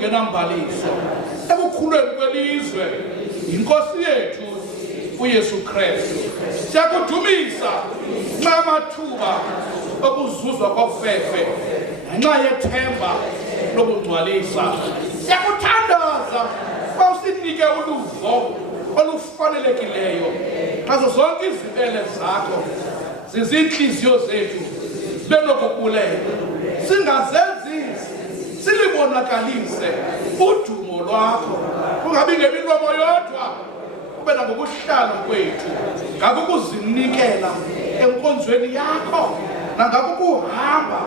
olungenambaliso ekukhuleni kwelizwe inkosi yethu uYesu Kristu. Siyakudumisa nxa amathuba okuzuzwa kofefe ngenxa yethemba lokungcwalisa. Siyakuthandaza xa usinike uluvo olufanelekileyo ngazo zonke izibele zakho zizinhliziyo zethu zibe nokubulela, singazenzisi silibonakalise udumo lwakho, kungabi ngemilomo yodwa kube nangokuhlala kwethu, ngakukuzinikela enkonzweni yakho nangakukuhamba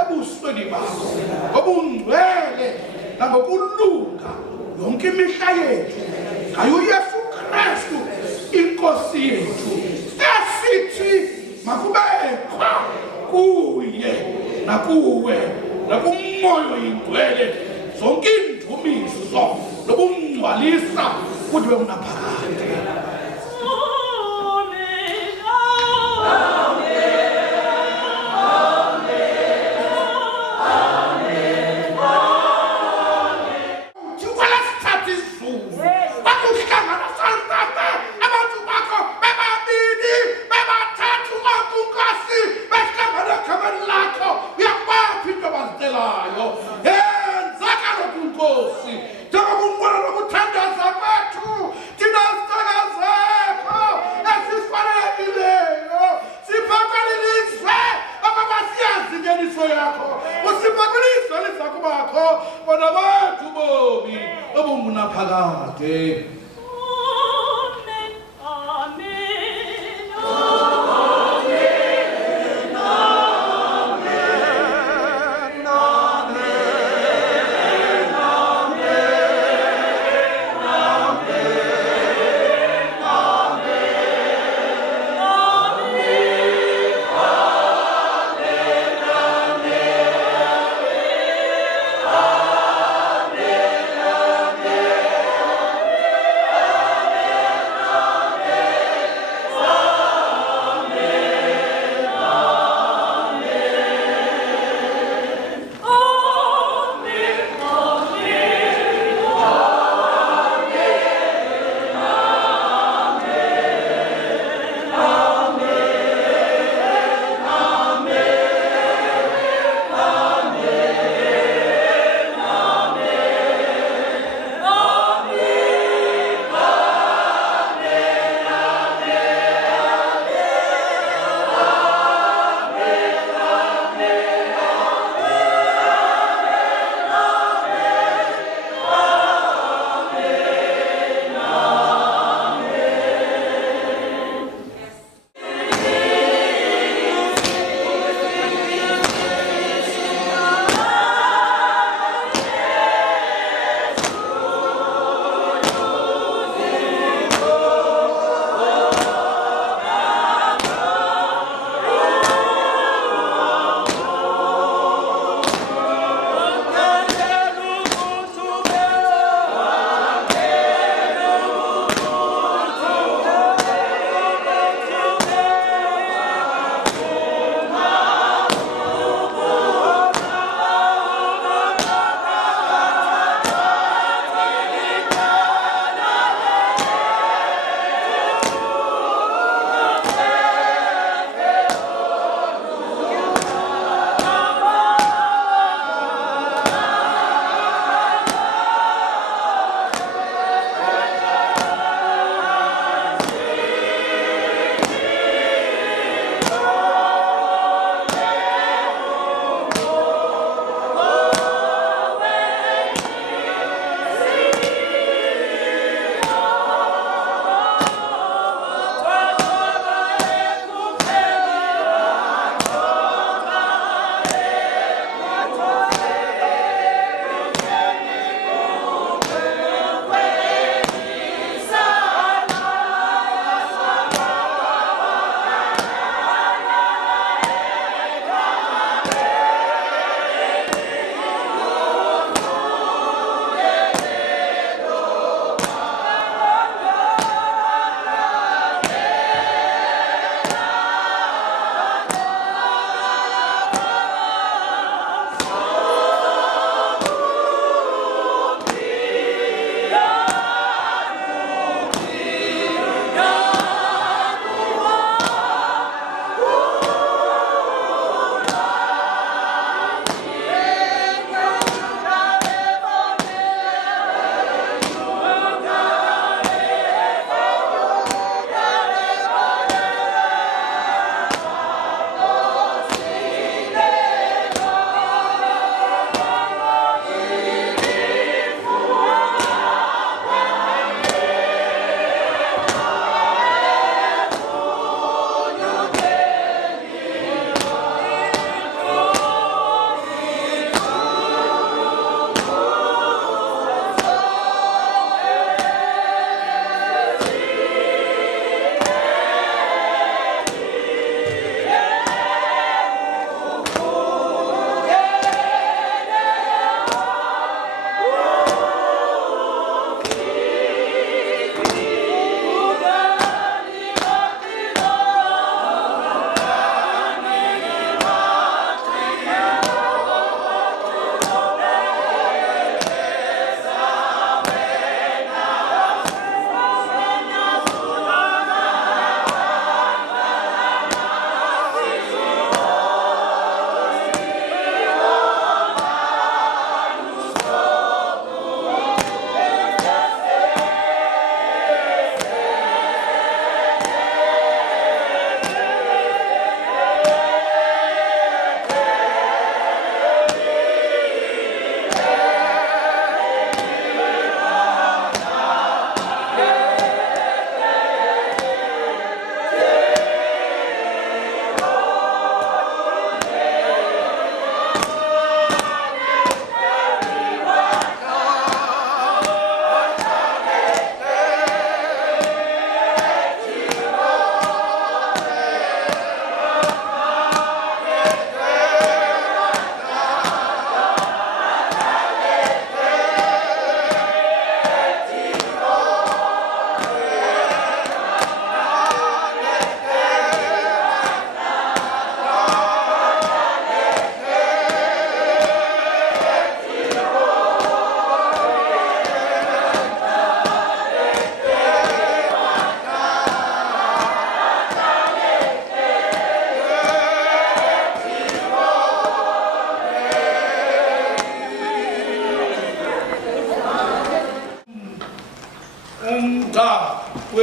ebusweni bakho ngobungcwele nangokulunga yonke imihla yethu ngayo uYesu Kristu inkosi yethu, esithi makubekho kuye nakuwe nakumoya oyingcwele zonke indumiso nobungcwalisa kuthi unaphakade.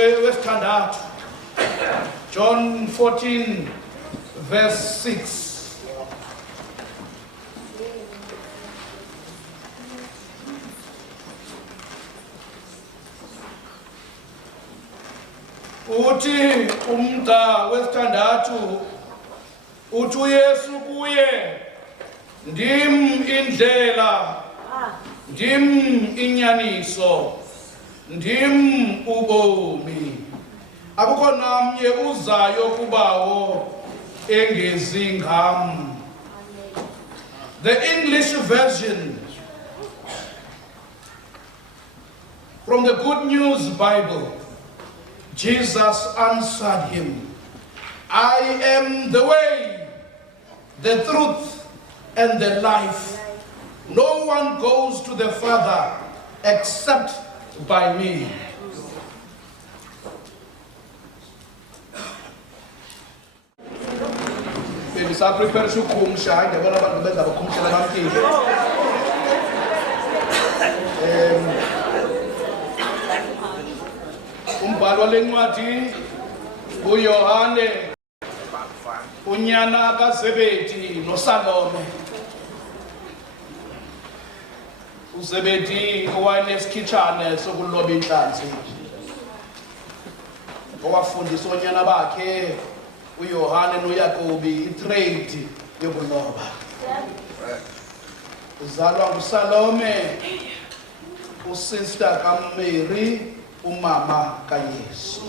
wesithandathu. John 14 verse 6. Uthi umda wesithandathu uthi uYesu kuye, ndim indlela, ndim inyaniso, ndim ubomi. Akukho namnye uzayo kubawo engezi ngam. The English version from the Good News Bible, Jesus answered him, I am the way, the truth, and the life. No one goes to the Father except by me. Prepare to come shine. The one about the best of come shine. Umbalo lencwadi uYohane unyana kaZebedi noSalome. uZebedi owayenesikitshane sokuloba inhlanzi. Owafundisa onyana bakhe uYohane noYakobi itrade yokuloba. Uzalwa nguSalome, usister kaMary, umama kaYesu.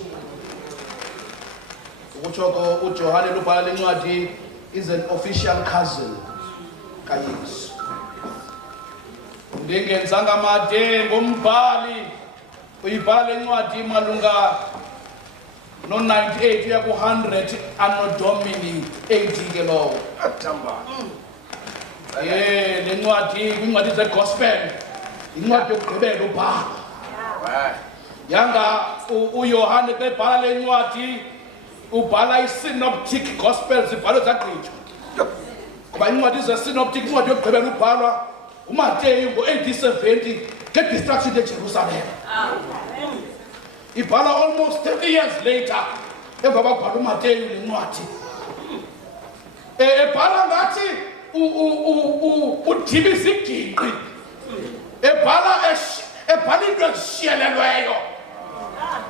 Ukuthoko uJohane lubhala lencwadi is an official cousin kaYesu. Ndingenzanga amade ngombhali uyibhala lencwadi malunga no 98 uya ku 100 anno domini 80 ke lowo. Lencwadi kwincwadi zegospel incwadi yokugqibela ubhala. Yanga uYohane bebhala lencwadi ubhala i-synoptic gospels ibhalwe zagqitshwa. Ngoba incwadi ze-synoptic incwadi yokugqibela ubhalwa uMateyu ngo-AD 70 nge-destruction eJerusalem. Ibhala almost 30 years later emva babhala uMateyu lencwadi. Ebhala ngathi udibisa iginqi. Ebhala into ezishiyelelweyo.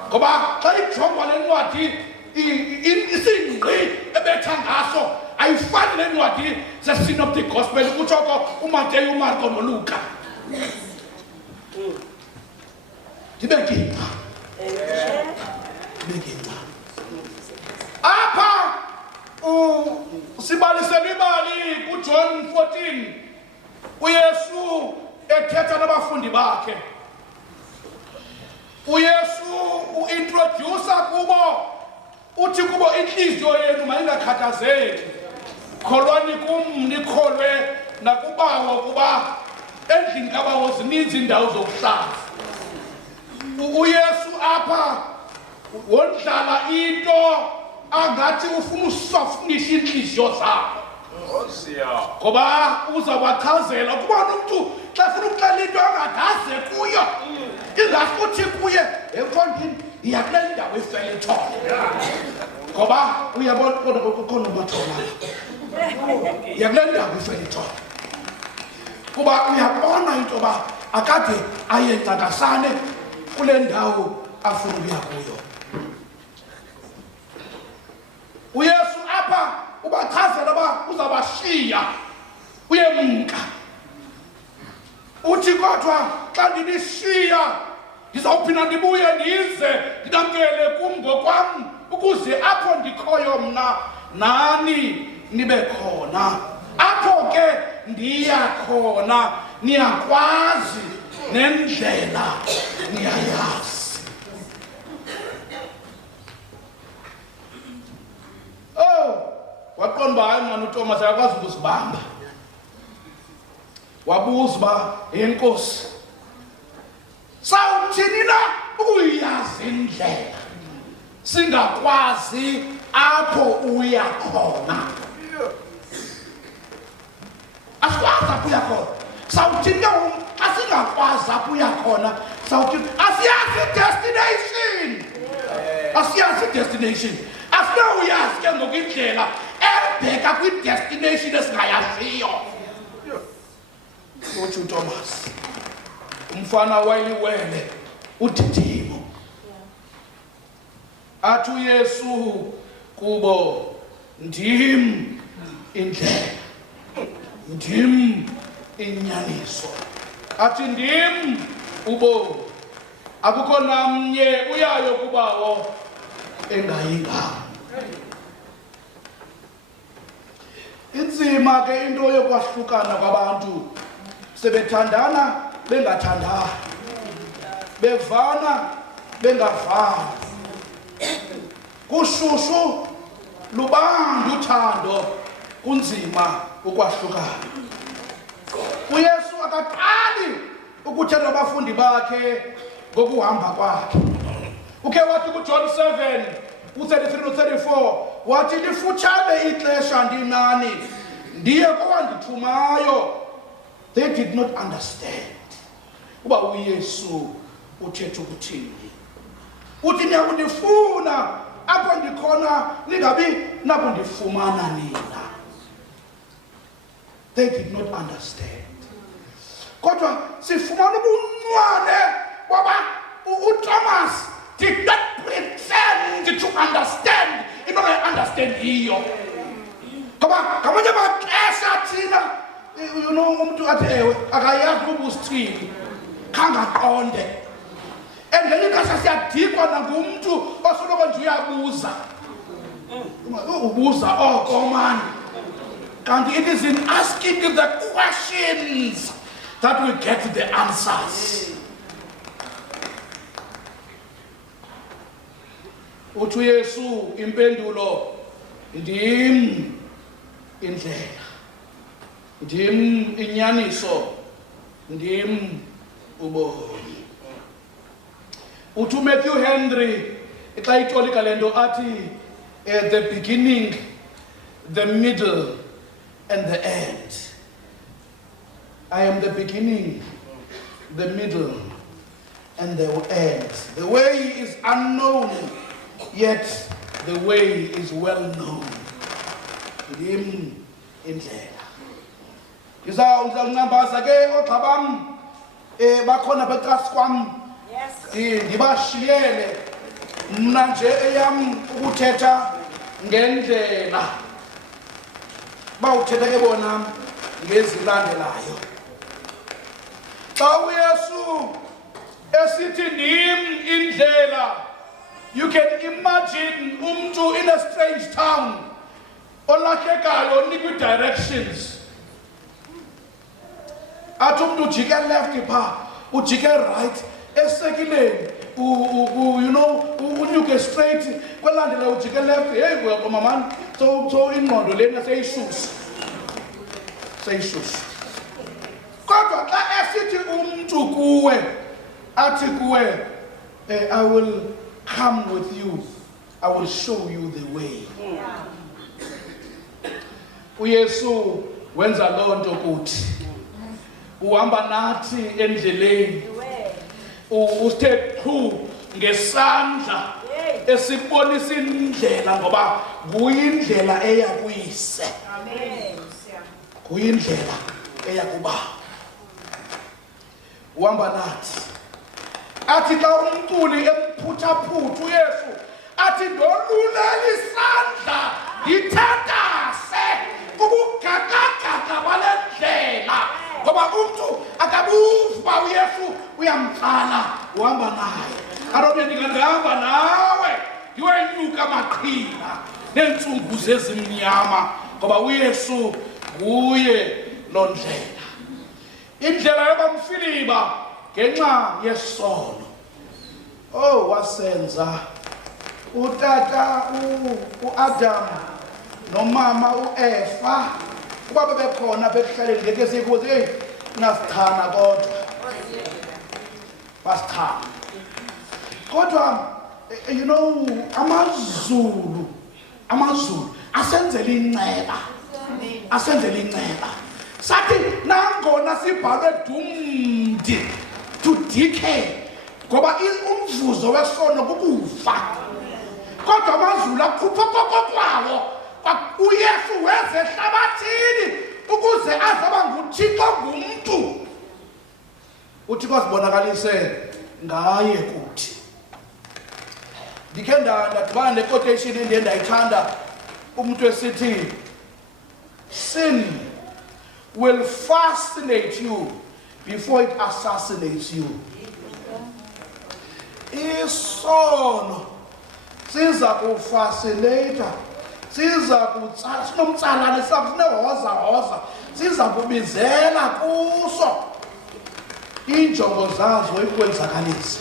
Ngoba xa ijongwa lencwadi isingqi ebetha ngaso ayifani lencwadi ze-synoptic gospel kutshoko uMateyu, uMarko noLuka. Ndibe nginqa. Apha sibalisela ibali kuJohn 14 uYesu ethetha nabafundi bakhe. UYesu uintroduce kubo, uthi kubo inhliziyo yenu mayingakhathazeki. Kholwani kum nikholwe nakubawo kuba endlini kabawo zininzi indawo zokuhlala. UYesu apha wondlala into angathi ufuna usofnisha inhliziyo zakho. Ngoba uzawachazela ukuba umuntu xa ufuna ukuxela into angadaze kuyo ingasuthi kuye emfondini iya kule ndawo ifele ngoba uyabona kukhona umathola iya kule ndawo ifele kuba uyabona into ba akade ayentakasane kule ndawo afuna ukuya kuyo. UYesu apha ubachazela ba uzabashiya uyemka. Uthi kodwa xa ndinishiya ndizawuphinda ndibuye ndize ndinamkele kum ngokwam ukuze apho ndikhoyo mna nani nibe khona. Apho ke ndiya khona niyakwazi nendlela niyayazi. Waqonda hayi mwana uThomas akakwazi ukuzibamba. Wabuza ba enkosi sawuthini na ukuyazi indlela singakwazi apho uya khona. Asikwazi apho uya khona. Sawuthini na asingakwazi apho uya khona. Sawuthini asiyazi destination. asiyazi destination asinawuyazi ke ngokindlela ebheka kwi-destination esingayaziyo. Uthi uThomas umfana wayeliwele udidimo athi uYesu kubo, ndim indlela, ndim inyaniso, athi ndim ubomi, akukho namnye uyayo kubawo engayingam. Inzima ke into yokwahlukana kwabantu, sebethandana bengathandani, bevana bengavani, kushushu lubanda uthando, kunzima ukwahlukana. uYesu akaqali ukuthetha abafundi bakhe ngokuhamba kwakhe. Ukhe wathi kuJohn 7 u-33-34 wathi lifutshane ixesha ndinani ndiye kowandithumayo. They did not understand uba uYesu uthetha ukuthini. Uthi niyakundifuna apho ndikhona ningabi nakundifumana nina. They did not understand. Kodwa sifumana ubunwane ngoba uThomas did not pretend to understand into understand hiyo. Ngoba ngamanye amaxesha thina umuntu athi ewe akayazi ukuba usithini khangaqonde. Ngelinye ixesha siyadikwa nangumntu osoloko nje uyabuza. Ubuza mani. Kanti it is in asking the questions that we get the answers. Uthi uYesu impendulo, ndim indlela, ndim inyaniso, ndim ubomi. Uthi Matthew Henry xa itolika lento athi the beginning, the middle and the end. I am the beginning, the middle and the end. The way is unknown, yet the way is well known. Ndim indlela. Ngizawunqambaza ke oxabam bakhona beqasi kwam. Ndibashiyele mna nje eyam ukuthetha ngendlela. Bawuthetha ke bona ngezilandelayo. Xa uYesu esithi ndim indlela, you can imagine umntu in a strange town olahlekayo onikwe directions. Athi umntu ujike left pha, ujike right, esekileni unyuke straight, kwelandela ujike left. Hey mamani, so ingqondo lena seyishushu. Kodwa xa esithi umntu kuwe, athi kuwe, I will come with you, I will show you the way. uYesu wenza loo nto kuthi uhamba nathi endleleni, usithe qhu ngesandla esibonisa indlela, ngoba kuyindlela eya kuyise. Amen. Kuyindlela eya kuBaba. Uhamba nathi. Athi xa umculi emphuthaphutha uYesu athi ndolulela isandla ndithandase ukugagagaga kwale ndlela, ngoba umntu akabuva uYesu uyamqala uhamba naye. Aronke ndingahamba nawe ndiwenyuka amaqhina neentsunguzi ezimnyama, ngoba uYesu nguye loo ndlela. Indlela yobamfiliba ngenxa yesono. Wasenza utata uAdam nomama uEva kuba bebekhona bekuhlaleni ngeke sikuthi hey nasithana kodwa basithana. Kodwa amazulu asenzela inceba. Sathi nangona sibhalwe dumdi to decay, ngoba umvuzo wesono kukufa. kodwa amazulu akhupha kwawo uYesu weze ehlabathini ukuze azaba nguThixo ngumntu. uThixo asibonakalise ngaye kuthi. Ndikhe ndadibana ne-quotation endiye ndayithanda umuntu esithi, sin will fascinate you before it assassinates you. Isono siza kufascinata, siza sinomtsalane sinehoza siza kubizela kuso. Injongo zazo ikwenzakalisa.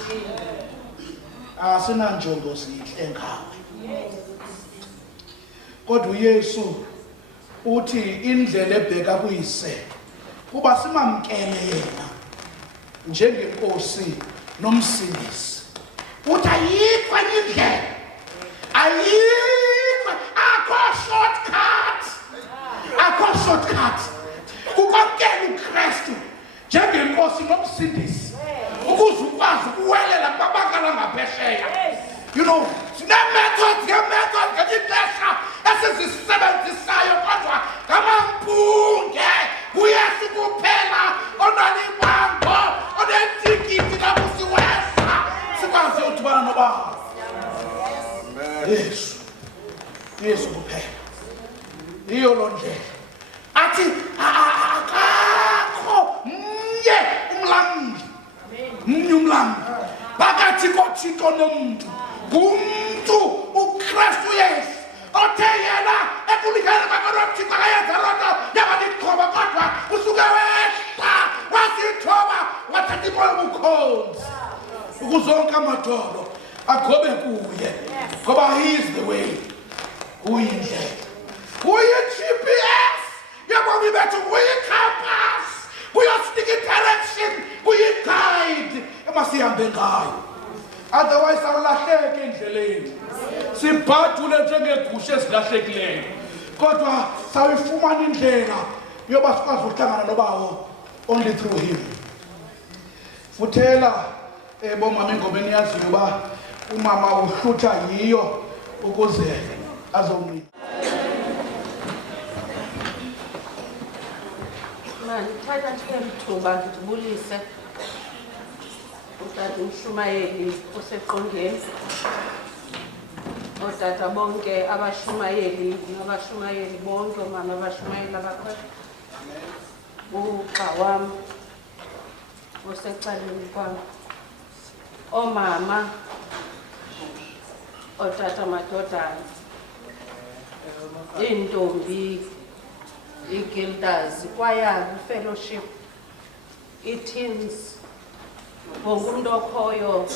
Asinanjongo zihle ngawe. Kodwa uYesu uthi indlela ebheka kuyise kuba simamkele yena njengenkosi nomsindisi. Uthi ayikho enye indlela, ayikho, akho shortcut kukwamkela uKristu njengenkosi nomsindisi ukuze ukwazi ukuwelela kwabakala ngaphesheya. You know, methods ngexesha esizisebenzisayo kodwa ngamampunge uYesu kuphela onalibango onetikiti nakusiwesa sikwazi udibana nobaba. Yesu kuphela iyo loo ndlela. Athi akakho mnye umlamli phakathi koThixo nomntu, ngumntu uKristu Yesu othe yena ekulikana kwakanoThixo akayenza loo nto yaba liqhoba kodwa usuke wehla wasithoba wathatha imoya yobukhonzi ukuzonke amadolo agobe kuye ngoba he is the way, uyindlela, uyi-GPS yobomi bethu, uyi-compass, uyosinika i-direction, uyi-guide emasihambe ngayo. Otherwise awulahleki endleleni, sibhadule njengeegusha ezilahlekileyo, kodwa sawuyifumana indlela yoba sikwazi ukuhlangana nobawo only through him. Futhela bomama engomeni yaziyo uba umama uhlutha yiyo ukuze azomnqina. Ndithatha nje lithuba ndibulise utata uMshumayeli oseqongeni, ootata bonke abashumayeli nabashumayeli bonke, oomama abashumayeli abakhoyo, ugxa wam osecaleni kwam, oomama, ootata madodana, iintombi, i-guilders, ikwayala, i-fellowship, i-teens, wonke umntu okhoyo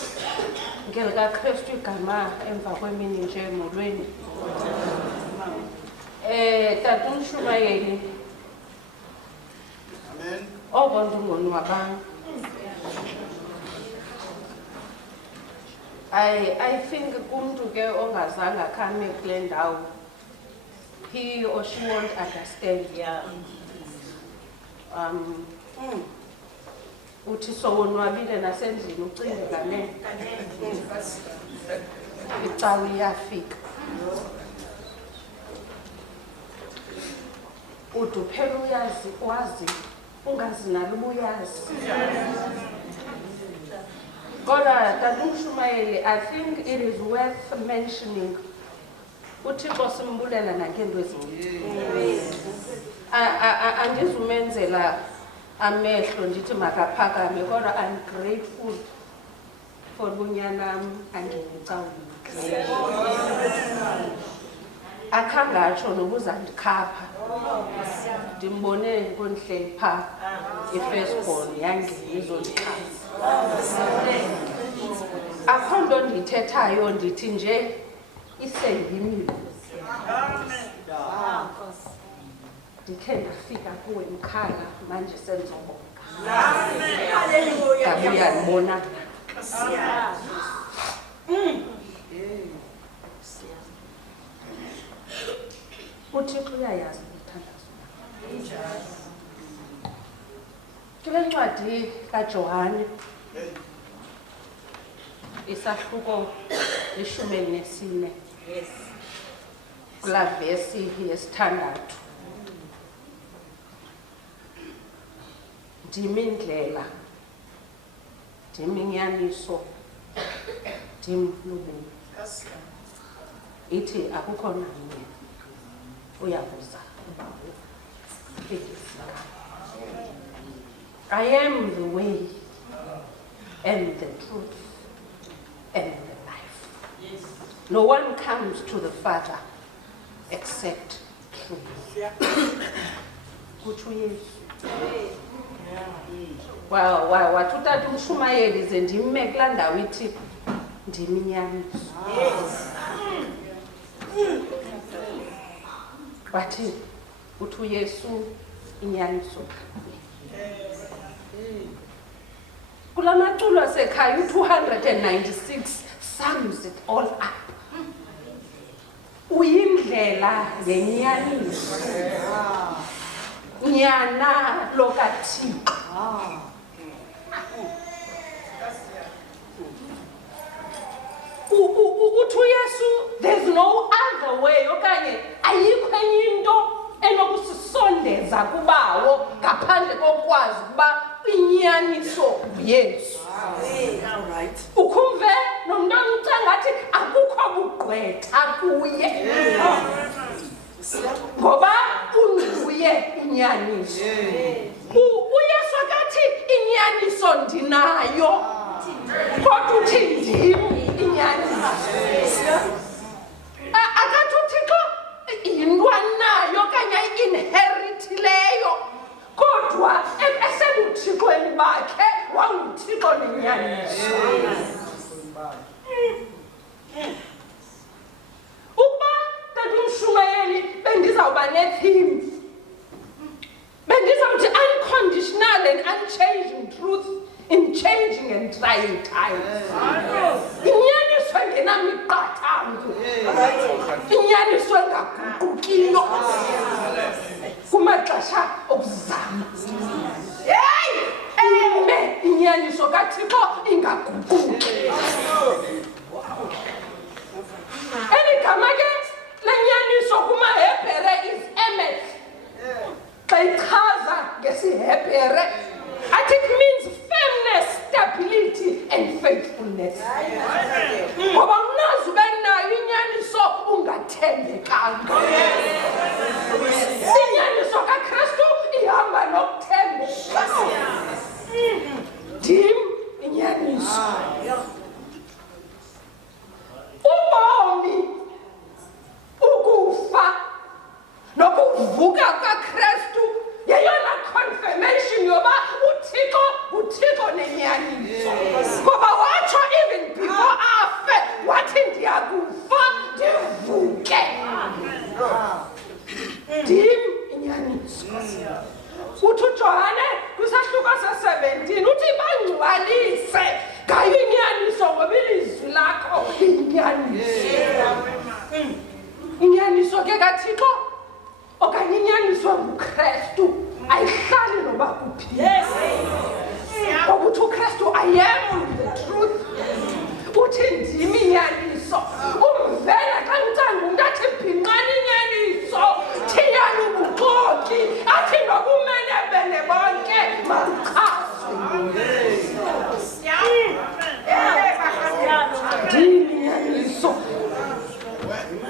ngelikaKristu igama emva kwemini nje molweni. Tata uMshumayeli, Amen. oko ndingonwabanga. I think kumntu ke ongazange akhame kule ndawo, he or she won't understand. Uthi sowonwabile nasendlini ucinge kanene icawa iyafika. Uthi uphela wazi ungazi nalo ubuyazi. Kodwa Tata uMshumayeli, I think it is worth mentioning uThixo simbulela nangeento ezincinci. Andizumenzela amehlo ndithi makaphakame, kodwa I'm grateful for bunyanam angene ecawini. Akhangatsho nobuza ndikhapha, ndimbone kondihleli phaa i-firstborn yangena izondikhapha. Akho nto ndiyithethayo, ndithi nje iseyimile. Ndikhe ndafika kuwe Mkhala, manje senzobonga. Ndabuya ndibona uThixo uyayazi ukuthandaza. Kule ncwadi kaJohane isahluko 14, Kula vesi yesithandathu. Ndimi indlela, ndimi inyaniso, ndimi lubini. Ithi akukho namnye uyabuza ubawo. I am the way and the truth and the life. No one comes to the Father except through me. Kutsho Yesu. Wathi utata uMshumayeli ze ndime kulaa ndawo ithi ndimi inyaniso. Wathi uthi uYesu inyaniso. Kula maculo asekhaya u-296 sums it all up. Uyindlela yenyaniso. Nyana lokaThixo. Uthi uYesu, there's no other way okanye ayikho enye into enokusisondeza kubawo ngaphandle kokwazi ukuba inyaniso nguYesu. Ukhumve nomntwana ucangathi akukho bugqwetha kuye. Ngoba unguye inyaniso. uYesu akathi inyaniso ndinayo. Kodwa uthi ndimi inyaniso. Akathi uThixo yinto anayo okanye ayi-inheritileyo. Kodwa esenguThixweni bakhe wanguThixo nenyaniso. Ukuba tata uMshumayeli bendizawuba ne-theme, bendizawuthi unconditional and unchanging truth in changing and trying times. Inyaniso engenamiqathango, inyaniso engaguqukiyo kumaxesha okuzama. Ime inyaniso kaThixo ingaguquki. Eligama ke lenyaniso kumaHebhere is emet. Xa ichaza ngesiHebhere athi it means firmness, stability and faithfulness. Ngoba unazi ube nayo inyaniso ungathembekanga. Inyaniso kaKristu ihamba nokuthembeka. Ndim inyaniso. Ubomi, ukufa nokuvuka kaKristu yeyona confirmation yoba uThixo nenyaniso. Ngoba watsho even before afe wathi ndiyakufa ndivuke. Ndim inyaniso. Uthi uJohane kwisahluko se-17 uthi bangcwalise ngayo inyaniso ngoba ilizwi lakho inyaniso. Inyaniso ke kaThixo okanye inyaniso nguKristu ayihlali noba kuphi. Ngoba uthi uKristu I am the truth. Uthi ndimi inyaniso. Umvela xa ngicanga umntu athi bhinqani inyaniso thiyani ubuxoki athi nobumenebene bonke mabuchazwe. Ndimi inyaniso.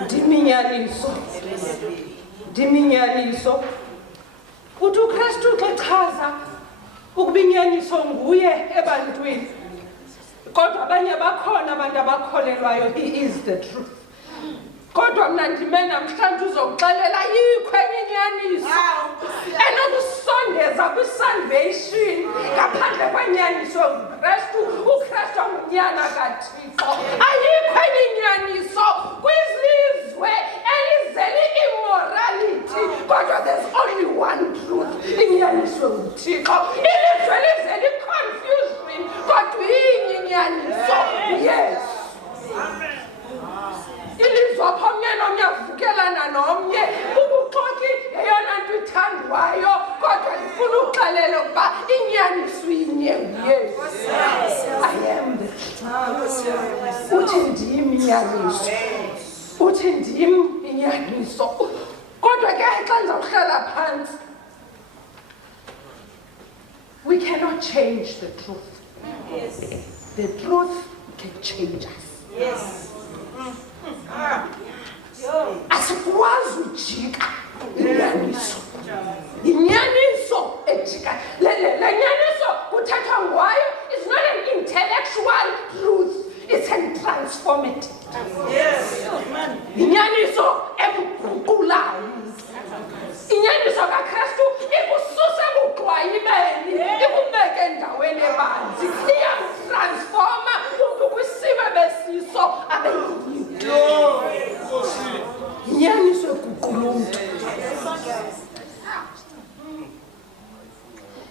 Ndimi inyaniso. Ndimi inyaniso. Uthi uKristu xa echaza ukuba inyaniso nguye ebantwini. Kodwa abanye bakhona abantu abakholelwayo he is the truth. Kodwa mna ndime namhlanje uzokuxelela yikho enye inyaniso enokusondeza kwi-salvation ngaphandle kwenyaniso nguKristu. uKristu ngunyana kaThixo. Ayikho enye inyaniso kwizizwe elizele immorality. Kodwa there's only one truth, inyaniso nguThixo. Ilizwe elizele i-confusion kodwa inye inyaniso Yesu. Ilizwe omnye nomnye avukelana nomnye. Ubuxoki yeyona nto ithandwayo kodwa ndifuna uxelela ukuba inyaniso inye nguYesu. I am the truth. Uthi ndimi inyaniso. uthi ndim inyaniso. Kodwa ke xa ndizawuhlala phantsi, we cannot change the truth. Yes. The truth can change us. Yes. Asikwazi ujika inyaniso. Inyaniso ejika. Le nyaniso kuthethwa ngayo is not an intellectual truth. It's a transformative. Yes. Inyaniso ebuguqulayo. Inyaniso kaKristu ikususa kugqwayimeni, ikubeke endaweni ebanzi, iyamtransforma umntu kwisimo ebesiso abeyiyo. Inyaniso eguqula umntu.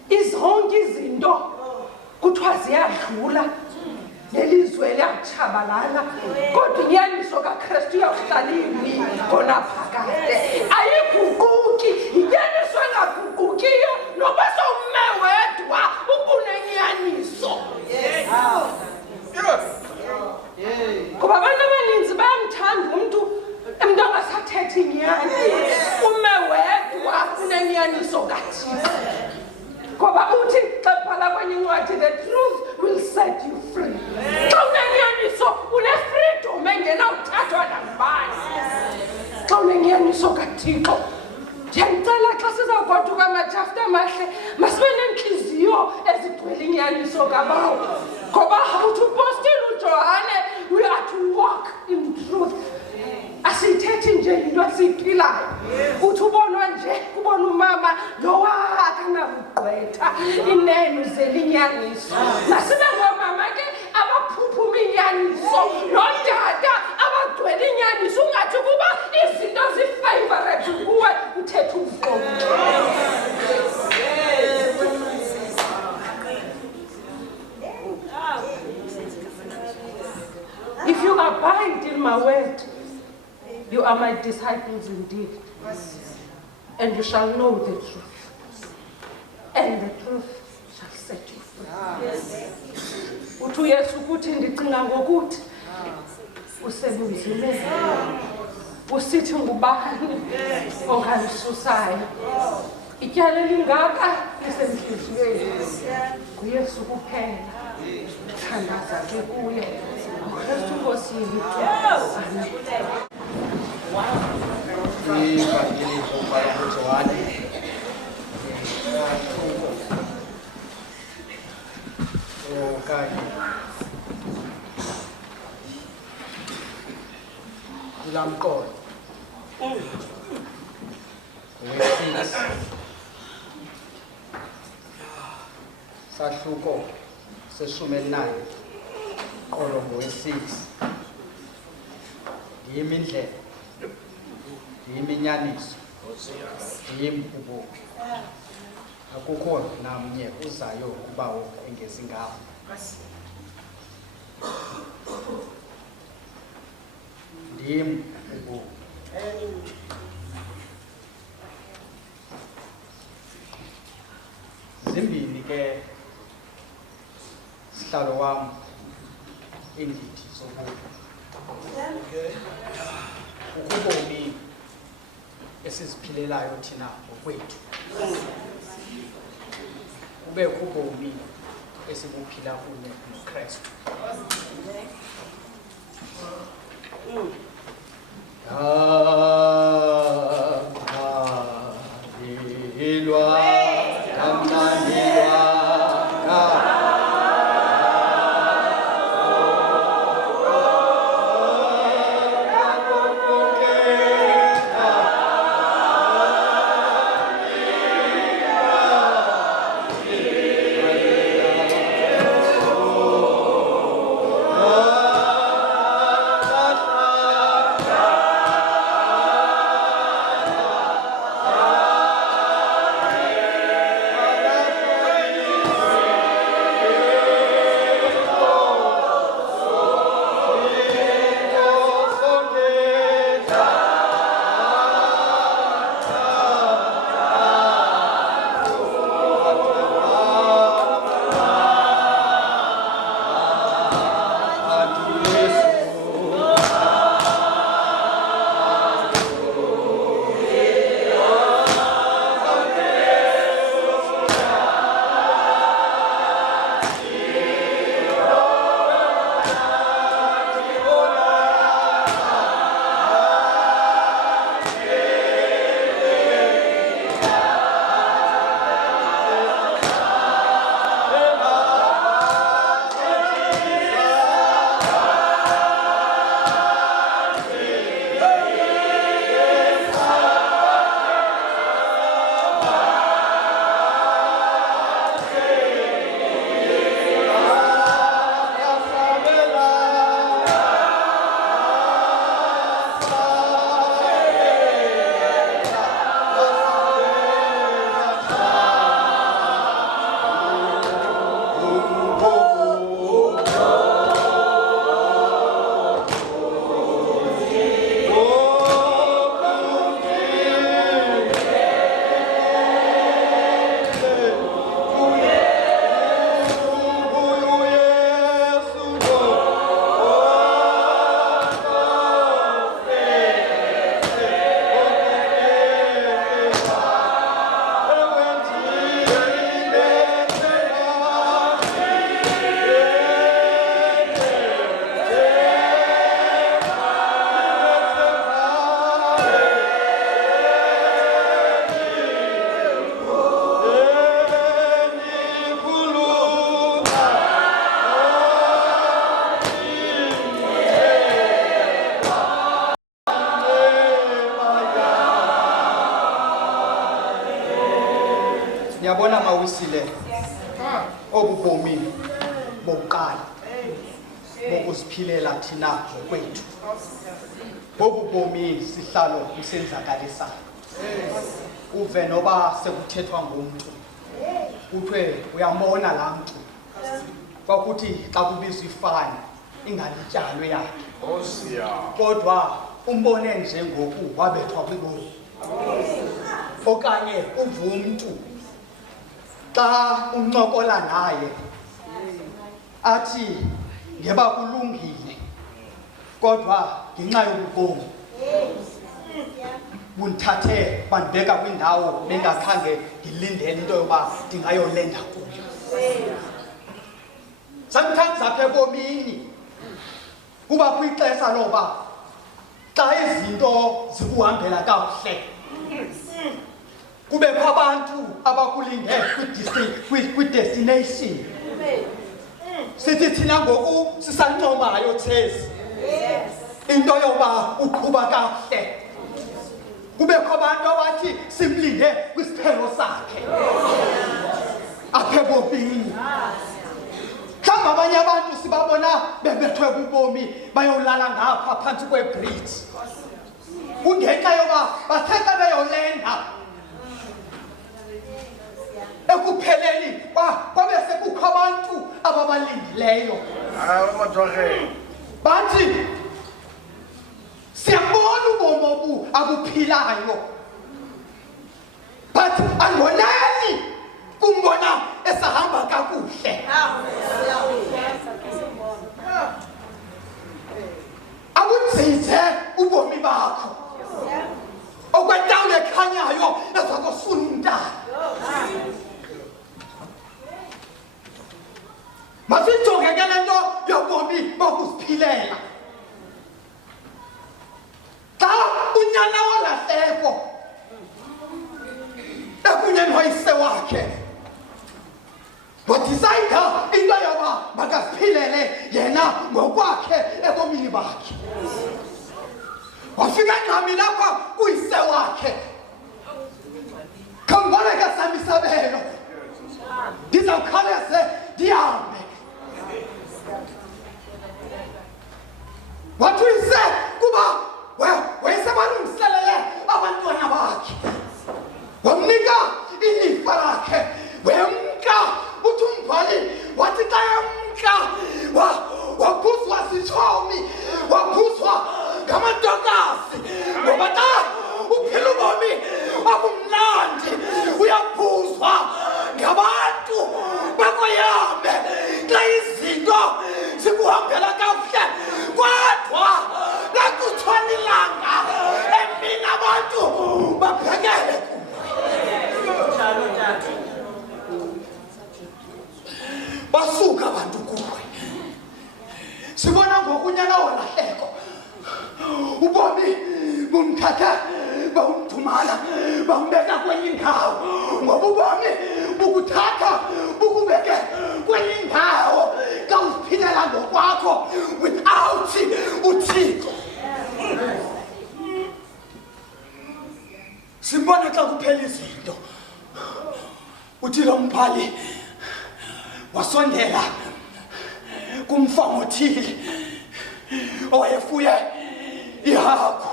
Izonke izinto kuthiwa ziyadlula, nelizwe liyatshabalala, kodwa inyaniso kaKristu iyawuhlala imi khona phakade. Ayiguquki, inyaniso engaguqukiyo noba sowume wedwa ubunenyaniso. Kuba abantu abaninzi bayamthanda umntu angasathethi inyani. Ume wedwa unenyaniso kaThixo. Ngoba uthi xa bhala kwenye incwadi, the truth will set you free. Xa unenyaniso une-freedom engenawuthathwa nangubani. Xa unenyaniso kaThixo, ndiyanicela xa sizawugoduka amajafta amahle, masibe neentliziyo ezigcwele inyaniso kabawo. Ngoba uthi upostile uJohane, we are to walk in truth. Asiyithethi nje yinto esiyiphilayo. Uthi ubonwa nje, ubona umama lowa akanabugqwetha, inene uzela inyaniso. Masibe ngoomama ke abaphuphuma inyaniso, nootata abagcwele inyaniso, ungathi kuba izinto zi-favorite kuwe uthetha uvuko. If you abide in my word, you are my disciples indeed. And you shall know the truth. And the truth shall set you free. Uthi uYesu ukuthi ndicinga ngokuthi usebunzimeni. Usithi ngubani ongalisusayo. Ityala elingaka lisentliziyweni. nguYesu kuphela. Thandaza ke kuye. uKristu Nkosi yethu. Ivangeli zobhala uJohane okanye kulamqolo wesizwe sahluko se-19 qolo ngowesi-6 yimi indlela yimi inyaniso yimi ububi akukho namnye uzayo kubawo engezi ngawo ndim ububi zimbini ke sihlalo wam iindidi zobubi ukubomi esiziphilelayo thina ngokwethu kubekho ubomi esibuphila kunye noKristu. Ngiyabona mawisile obubomi bokuqala bokuziphilela thina ngokwethu. Bobubomi sihlalo kusenzakalisa. Uve noba sekuthethwa ngomuntu. Kuthiwe uyambona laa mntu. Kwakuthi xa kubizwa ifani ingalityalwe yakhe. Kodwa umbone nje ngoku wabethwa kwibomi. Okanye uve umntu xa uncokola naye athi ngeba kulungile kodwa ngenxa yobubomi bundithathe bandibeka kwindawo bengakhange ndilindele into yoba ndingayolenda kuyo. Sometimes apha ebomini kuba kwixesha loba xa izinto zikuhambela kakuhle kubekho abantu abakulinde kwi-destination. Sithi thina ngoku sisancomayo thezi into yoba uqhuba kakuhle. Kubekho abantu abathi simlinde kwisiphelo sakhe apha ebomini. Mhlawumbi abanye abantu sibabona bebethwe kubomi bayolala ngapha phantsi kwebridge. Kungenxa yoba bathetha beyolenda ekupheleni kwabe sekukho abantu ababalindileyo. Bathi siyabona ubomi obu abuphilayo but andonani kumbona esahamba kakuhle. Awutsithe ubomi bakho okwentawulo ekhanyayo ezakosula umntana. Masijonge ke le nto yobomi bokuziphilela. Xa unyana wolahleko ekunye noyise wakhe wadisayida into yoba makaziphilele yena ngokwakhe ebomini bakhe. Wafika engqamini apha kuyise wakhe. Khambona ke sami isabelo ndizawukhawuleze ndihambe. Wathi uyise kuba wayesebalungiselele abantwana bakhe wamnika ilifa lakhe wemka. Uthi umbhali wathi xa emka waphuzwa sitshomi waphuzwa ngamantokazi ngoba xa uphila ubomi abumnandi uyaphuzwa ngabantu bakoyame xa izinto zikuhambela kakuhle. Kodwa lakutshona ilanga emini abantu baphekele basuka abantu kuwe. Sibona ngokunyana wolahleko ubomi bumthatha bawumthumana bambeka kwenye indawo ngoba ubomi bukuthatha bukubeke kwenye indawo xa uziphilela ngokwakho without uThixo. Simbona xa kuphela izinto uthi lo mbhali wasondela kumfama othile owayefuye ihagu.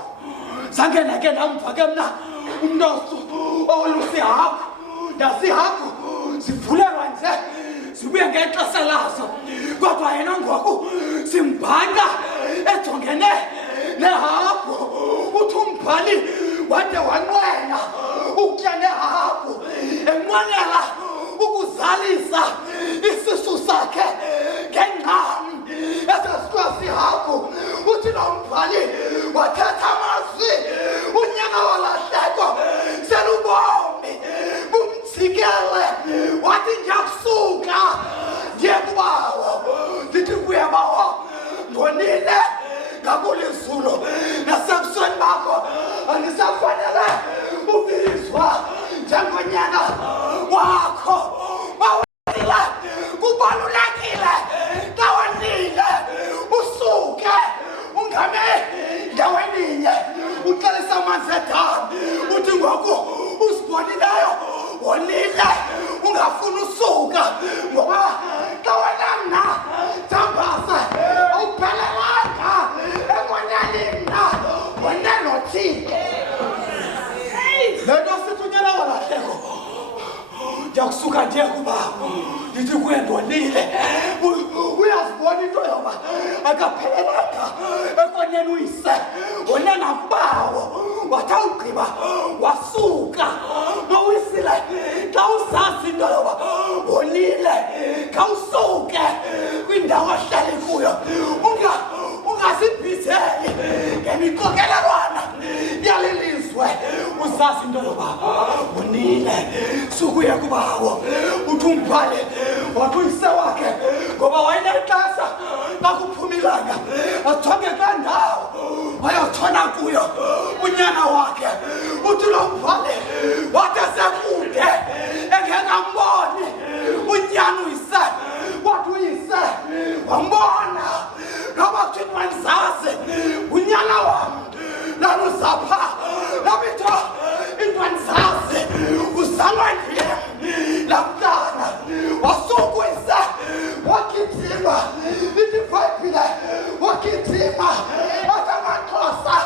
Zange nake ndamva ke mna umntu olusa ihagu ndazi ihagu zivulelwa nje zibuye ngexesha lazo. Kodwa yena ngoku simbhanqa ejongene nehagu. Uthi umbhali wade wanqwena ukutya nehagu enqwenela ukuzalisa isisu sakhe ngengqam esesitwa sihagu. Uthi lo mbhali wathetha amazwi unyana wolahleko selubomi bumjikele. Wathi ndiyakusuka ndiye kubawo ndithi kuye bawo ndonile ngakulizulu nasebusweni bakho andisafanele ubizwa njengonyana wakho. Mawenzile kubalulekile xa wendile usuke ungame ndaweninye uxelisa amanzi edam. Uthi ngoku uzibonileyo wonile ungafuni usuka ngoba xa wena mna Thambasa awuphelelanga emonyaneni na wena nothixo le nto sithi unyana walahleko ndiyakusuka ndiye kubaba ndithi kuye ndonile uyazibona into yoba akaphelelanga ekonyeni uyise wena nakubawo wathi awugqiba wasuka nowisile xa usazi into yoba wonile khawusuke kwindawo ahlale kuyo ungazibhizeli ngemixokelelwana yale lizwe uzazi into yoba wonile sukuye kubawo uthi umbhale wathi uyise wakhe ngoba wayenexesha nakuphumilanga ajonge kandawo wayotshona kuyo unyana wakhe uthi lo mbhale wathi sekude engekamboni unyana uyise wathi uyise wambona noba kuthini wandizazi unyana wam laluzapha labitho into andizazi uzalwa ndim lamntana wasukuyise wakithima lithi ibhayibhile wakithima athi amaXhosa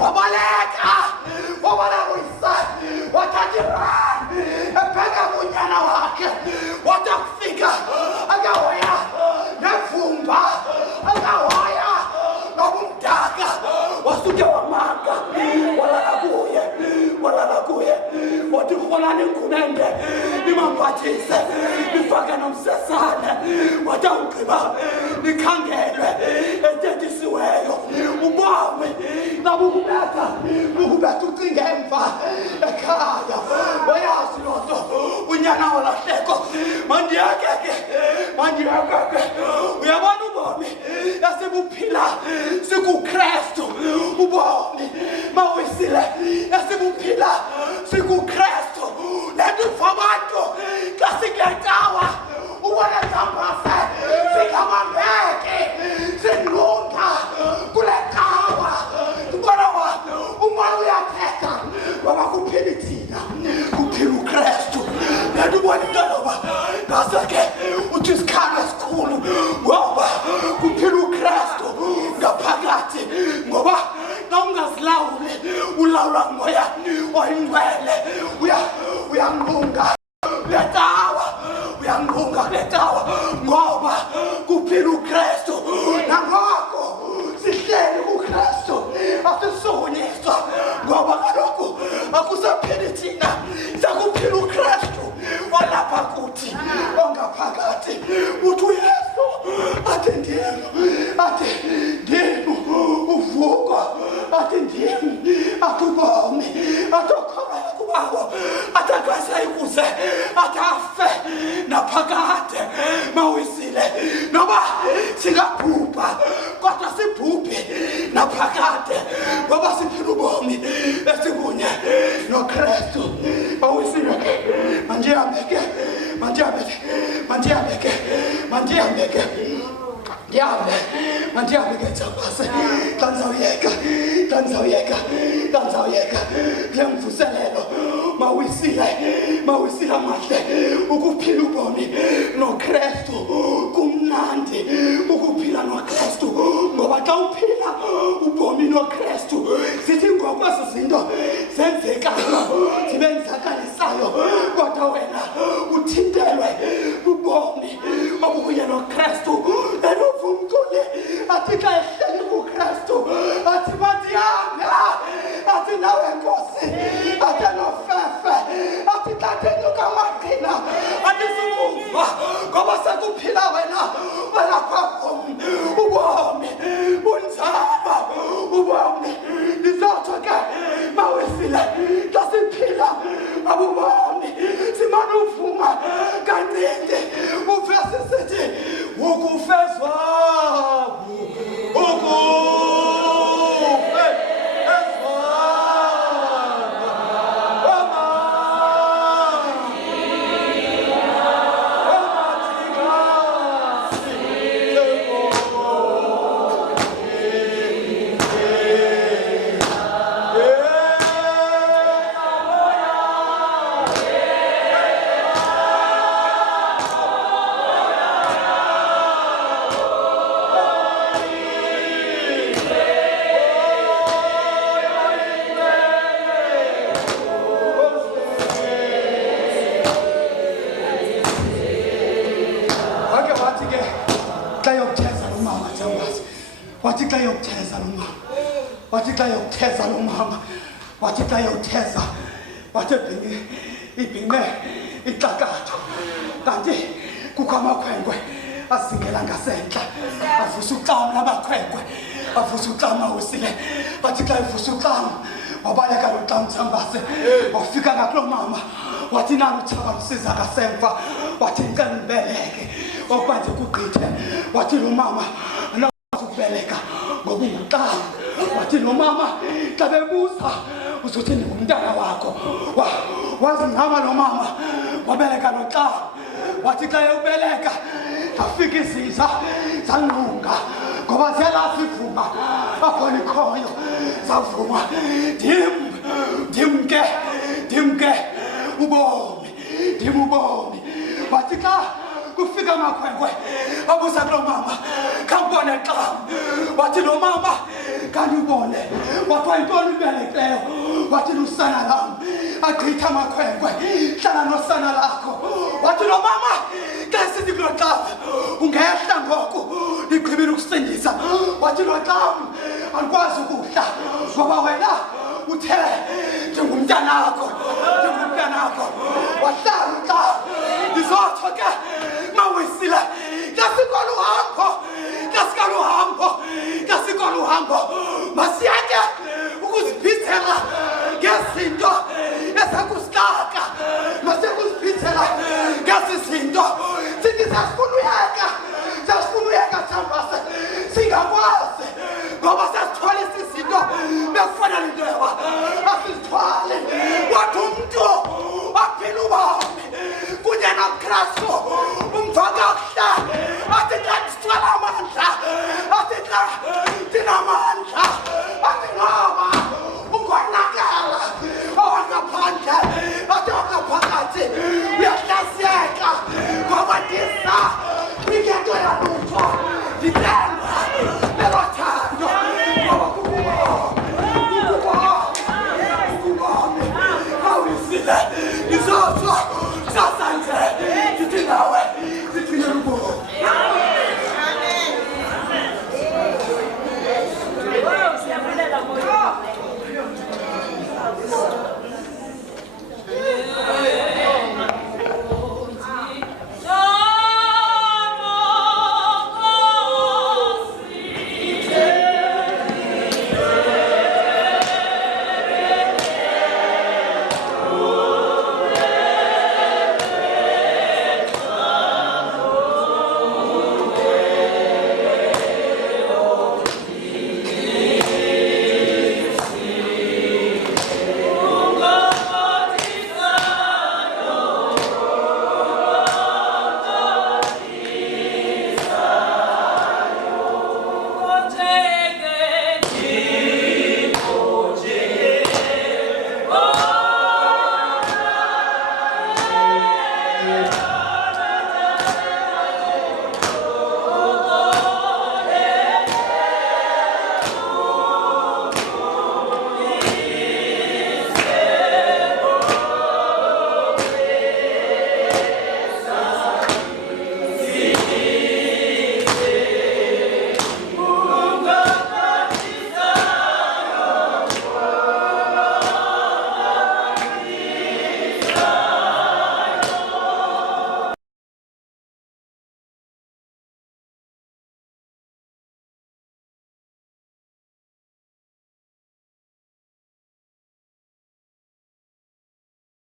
wabaleka wabalekuyise wathatha irani ebheka kunyana wakhe wathi akufika akahoya nevumba akahoya nobumdaka wasuke wamanga walala kuye wathi rholani ngumende nimambathise nifake nomsesane wathi awugqiba nikhangelwe etetisiweyo ubomi nabukubetha ucinge emva ekhaya wayazi loo nto unyana walahleko mandiyekeke uyabona ubomi esibuphila sikuKristu ubomi mawisile esibuphila sikuKristu lento fabantu xa singecawa ubona Thambasa singamambeke sinlunga kule cawa ubona umoya uyathetha ngoba kuphila thina kuphila uKristu lento ubona into yoba ngase-ke uthi isikhalo esikhulu ngoba kuphila uKristu ngaphakathi ngoba xa ungazilawuli ulawula ngumoya oyingcwele uyanqunga uyangqunga ngoba kuphila uKristu nangoko sihleli kuKristu asisukunyiswa ngoba kaloku akusaphili thina sakuphila uKristu olapha kuthi ongaphakathi uthi uYesu athi ndim uvuko athi ndim athi ubomi athi okhona kubawo athi akasayikuze athi afe naphakade mawisile noba singabhubha kodwa sibhubhe naphakade ngoba siphila ubomi esikunye noKristu mawisile mandiyabeke Thambasa Tanzawuyeka kule mvuselelo mawisile amahle ukuphila ubomi noKristu kumnandi ukuphila noKristu ngoba xa uphila ubomi noKristu sithi ngokwezi zinto zenzekayo zibenzakalisayo kodwa wena uthintelwe ubomi obukunye noKristu enovumcule athi xa ehleli kuKristu athi mandiyanga athi nawe Nkosi athi nofefe athi tathenyuka amaqhina athi sumuva ngoba sekuphila wena lapha ubomi bunzima ubomi wathi xa yokutheza lo mama wathi xa yokutheza lo mama wathi xa yokutheza wathi ibhinqe ixakatho kanti kukho amakhwenkwe asingela ngasentla avusa uxam lamakhwenkwe avusa uxam usile wathi xa ivusa uxam wabaleka lo xam thambase wafika ngakulo mama wathi nalo uthaba lusiza ngasemva wathi ngicela ndibeleke okuba nje kugqithe wathi lo mama anakwazi ukubeleka ngoba unguxam wathi lo mama xa bebuza uzothi ndingumntana wakho wazingama lo mama wabeleka lo xam wathi xa yobeleka afika iziza zanqunga ngoba ziyalazi ivuma akhona ikhoyo zavuma ndimke ubomi ndim ubomi wathi xa kufika amakhwenkwe abuza kulo mama khambone xam wathi lo mama kanti ubone wathiwa yintoni ubelekileyo wathi lusana lam agqitha amakhwenkwe hlala nosana lakho wathi lo mama xa sithi kulo xam ungehla ngoku ndigqibile ukusindisa wathi lo xam andikwazi ukudla ngoba wena uthe ndingumntanakho wahlala uxam ndizotsho ke mawisile ngasikolo uhambo masiyeke ukuziphithela ngezinto ezakusixaka masiyeke ukuziphithela ngezi zinto sithi sasifuna uyeka thambase singakwazi ngoba sasithwala izinto bekufanele into yoba asizithwale wathi umntu aphila ubomi kunye noKristu umvakahle athi xa ndithwala amandla athi xa ndinamandla